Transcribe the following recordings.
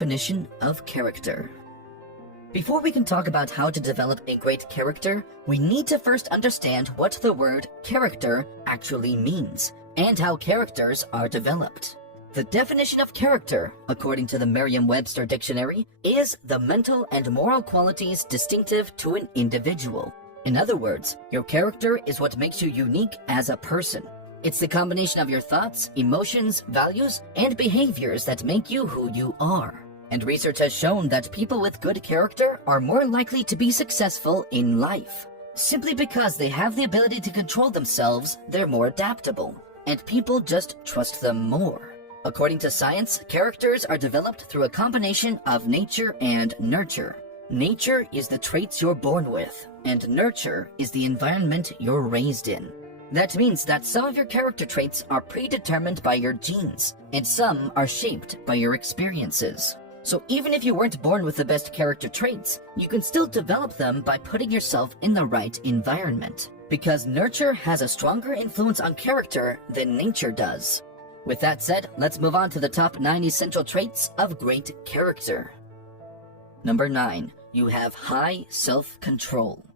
Definition of character. Before we can talk about how to develop a great character, we need to first understand what the word character actually means and how characters are developed. The definition of character, according to the Merriam-Webster dictionary, is the mental and moral qualities distinctive to an individual. In other words, your character is what makes you unique as a person. It's the combination of your thoughts, emotions, values, and behaviors that make you who you are. And research has shown that people with good character are more likely to be successful in life. Simply because they have the ability to control themselves, they're more adaptable, and people just trust them more. According to science, characters are developed through a combination of nature and nurture. Nature is the traits you're born with, and nurture is the environment you're raised in. That means that some of your character traits are predetermined by your genes, and some are shaped by your experiences. So even if you weren't born with the best character traits, you can still develop them by putting yourself in the right environment. Because nurture has a stronger influence on character than nature does. With that said, let's move on to the top 9 essential traits of great character. Number 9, you have high self-control.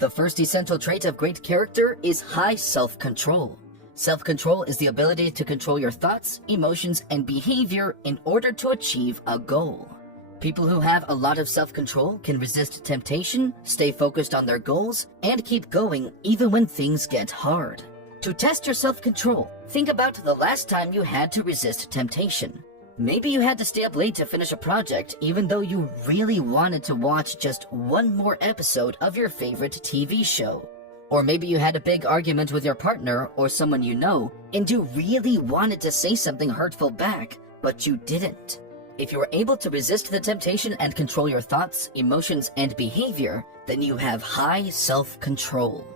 The first essential trait of great character is high self-control. Self-control is the ability to control your thoughts, emotions, and behavior in order to achieve a goal. People who have a lot of self-control can resist temptation, stay focused on their goals, and keep going even when things get hard. To test your self-control, think about the last time you had to resist temptation. Maybe you had to stay up late to finish a project even though you really wanted to watch just one more episode of your favorite TV show. Or maybe you had a big argument with your partner or someone you know, and you really wanted to say something hurtful back, but you didn't. If you were able to resist the temptation and control your thoughts, emotions, and behavior, then you have high self-control.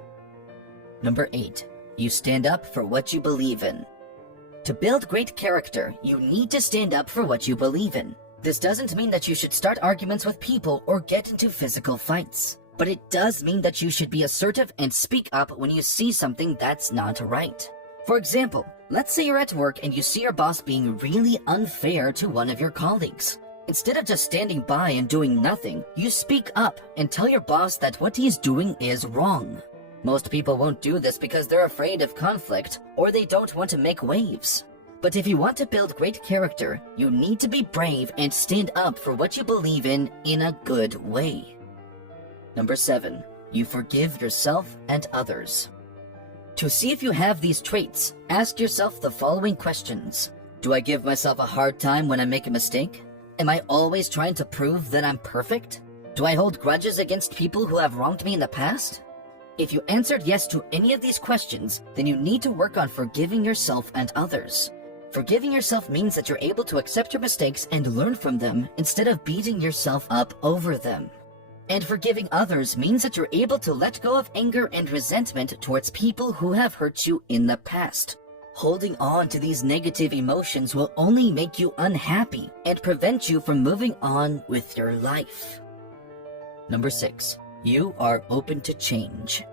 Number 8, you stand up for what you believe in. To build great character, you need to stand up for what you believe in. This doesn't mean that you should start arguments with people or get into physical fights. But it does mean that you should be assertive and speak up when you see something that's not right. For example, let's say you're at work and you see your boss being really unfair to one of your colleagues. Instead of just standing by and doing nothing, you speak up and tell your boss that what he's doing is wrong. Most people won't do this because they're afraid of conflict or they don't want to make waves. But if you want to build great character, you need to be brave and stand up for what you believe in a good way. Number 7, you forgive yourself and others. To see if you have these traits, ask yourself the following questions. Do I give myself a hard time when I make a mistake? Am I always trying to prove that I'm perfect? Do I hold grudges against people who have wronged me in the past? If you answered yes to any of these questions, then you need to work on forgiving yourself and others. Forgiving yourself means that you're able to accept your mistakes and learn from them instead of beating yourself up over them. And forgiving others means that you're able to let go of anger and resentment towards people who have hurt you in the past. Holding on to these negative emotions will only make you unhappy and prevent you from moving on with your life. Number 6, you are open to change.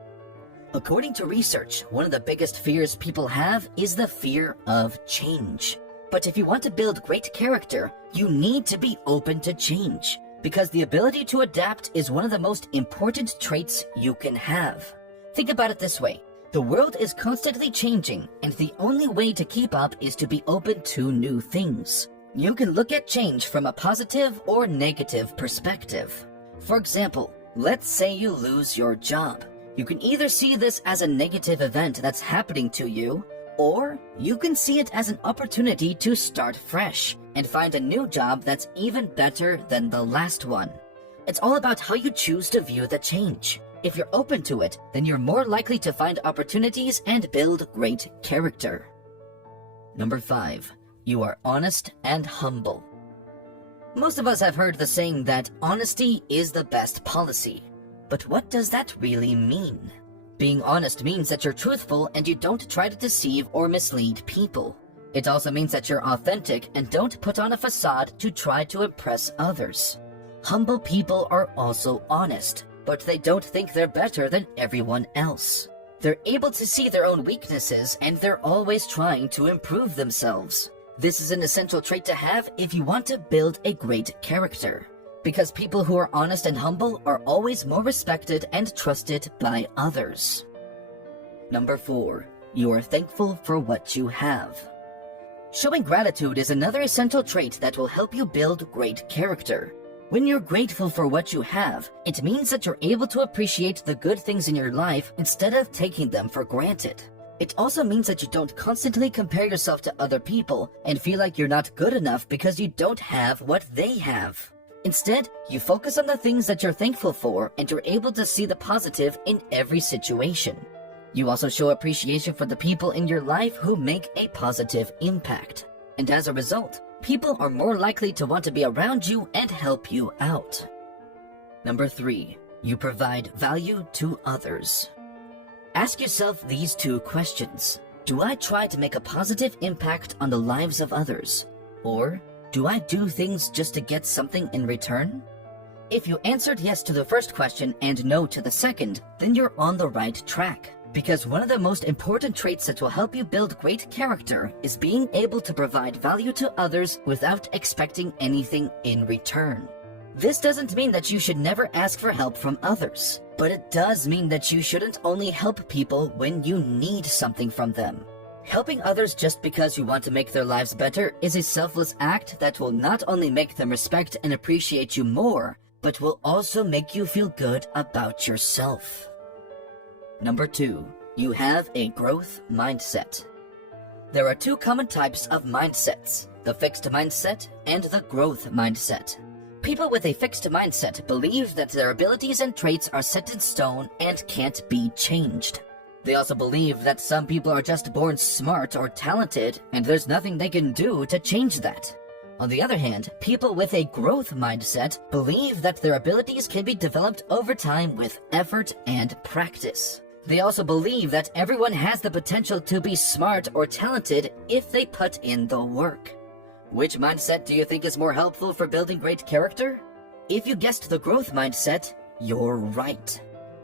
According to research, one of the biggest fears people have is the fear of change. But if you want to build great character, you need to be open to change. Because the ability to adapt is one of the most important traits you can have. Think about it this way. The world is constantly changing, and the only way to keep up is to be open to new things. You can look at change from a positive or negative perspective. For example, let's say you lose your job. You can either see this as a negative event that's happening to you, or you can see it as an opportunity to start fresh and find a new job that's even better than the last one. It's all about how you choose to view the change. If you're open to it, then you're more likely to find opportunities and build great character. Number 5, you are honest and humble. Most of us have heard the saying that honesty is the best policy. But what does that really mean? Being honest means that you're truthful and you don't try to deceive or mislead people. It also means that you're authentic and don't put on a facade to try to impress others. Humble people are also honest, but they don't think they're better than everyone else. They're able to see their own weaknesses and they're always trying to improve themselves. This is an essential trait to have if you want to build a great character, because people who are honest and humble are always more respected and trusted by others. Number 4. You are thankful for what you have. Showing gratitude is another essential trait that will help you build great character. When you're grateful for what you have, it means that you're able to appreciate the good things in your life instead of taking them for granted. It also means that you don't constantly compare yourself to other people and feel like you're not good enough because you don't have what they have. Instead, you focus on the things that you're thankful for and you're able to see the positive in every situation. You also show appreciation for the people in your life who make a positive impact. And as a result, people are more likely to want to be around you and help you out. Number 3. You provide value to others. Ask yourself these 2 questions. Do I try to make a positive impact on the lives of others? Or do I do things just to get something in return? If you answered yes to the first question and no to the second, then you're on the right track. Because one of the most important traits that will help you build great character is being able to provide value to others without expecting anything in return. This doesn't mean that you should never ask for help from others, but it does mean that you shouldn't only help people when you need something from them. Helping others just because you want to make their lives better is a selfless act that will not only make them respect and appreciate you more, but will also make you feel good about yourself. Number 2. You have a growth mindset. There are 2 common types of mindsets, the fixed mindset and the growth mindset. People with a fixed mindset believe that their abilities and traits are set in stone and can't be changed. They also believe that some people are just born smart or talented and there's nothing they can do to change that. On the other hand, people with a growth mindset believe that their abilities can be developed over time with effort and practice. They also believe that everyone has the potential to be smart or talented if they put in the work. Which mindset do you think is more helpful for building great character? If you guessed the growth mindset, you're right.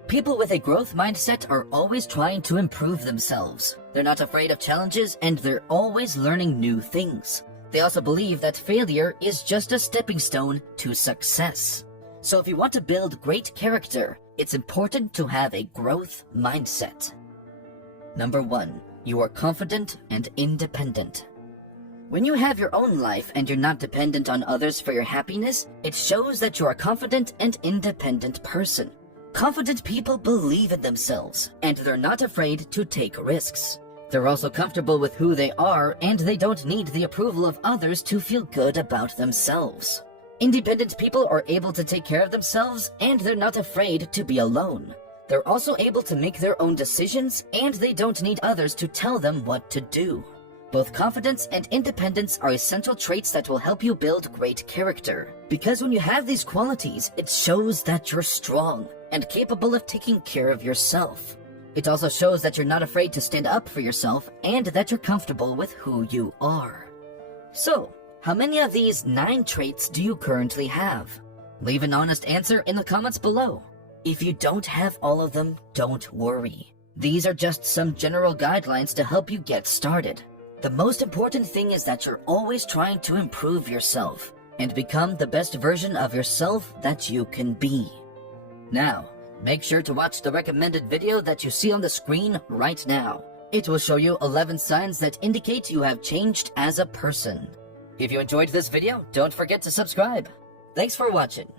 People with a growth mindset are always trying to improve themselves. They're not afraid of challenges and they're always learning new things. They also believe that failure is just a stepping stone to success. So if you want to build great character, it's important to have a growth mindset. Number 1. You are confident and independent. When you have your own life and you're not dependent on others for your happiness, it shows that you're a confident and independent person. Confident people believe in themselves, and they're not afraid to take risks. They're also comfortable with who they are, and they don't need the approval of others to feel good about themselves. Independent people are able to take care of themselves, and they're not afraid to be alone. They're also able to make their own decisions, and they don't need others to tell them what to do. Both confidence and independence are essential traits that will help you build great character. Because when you have these qualities, it shows that you're strong and capable of taking care of yourself. It also shows that you're not afraid to stand up for yourself and that you're comfortable with who you are. So, how many of these 9 traits do you currently have? Leave an honest answer in the comments below. If you don't have all of them, don't worry. These are just some general guidelines to help you get started. The most important thing is that you're always trying to improve yourself and become the best version of yourself that you can be. Now, make sure to watch the recommended video that you see on the screen right now. It will show you 11 signs that indicate you have changed as a person. If you enjoyed this video, don't forget to subscribe. Thanks for watching.